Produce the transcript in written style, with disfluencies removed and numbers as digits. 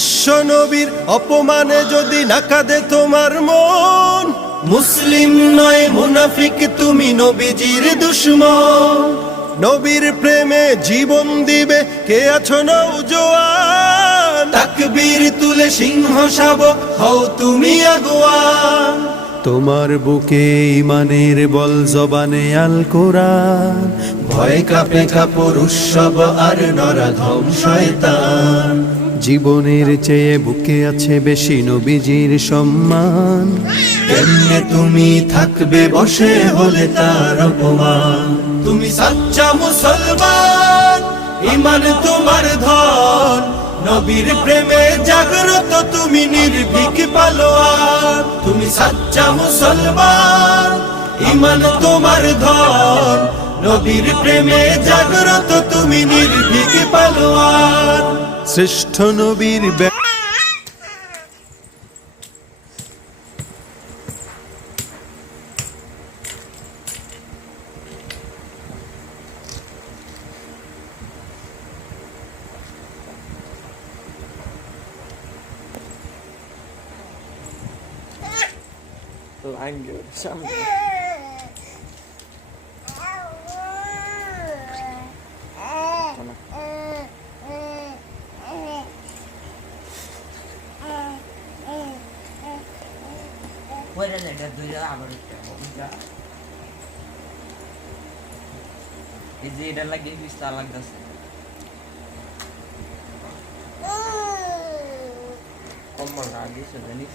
বিশ্ব নবীর অপমানে যদি না কাঁদে তোমার মন, মুসলিম নয় মুনাফিক তুমি নবীজির দুশমন। নবীর প্রেমে জীবন দিবে কে আছো নওজোয়ান, তাকবীর তুলে সিংহ শাবক হও তুমি আগুয়ান। তোমার বুকে ইমানের বল জবানে আল কোরআন, ভয় কাঁপে কাপড় উৎসব আর নরাধম শয়তান। জীবনের চেয়ে বুকে আছে বেশি নবীজির সম্মান, কেমনে তুমি থাকবে বসে হলে তার অপমান। তুমি সাচ্চা মুসলমান, ইমান তোমার ধন, নবীর প্রেমে জাগ্রত তুমি নির্ভীক পালোয়ান। তুমি সাচ্চা মুসলমান, ইমান তোমার ধন, নবীর প্রেমে জাগ্রত তুমি নির্ভীক পালোয়ান। শ্রেষ্ঠ নবীর এটা লাগে বিস্তা লাগতেছে কম্বল না দিছে জানিস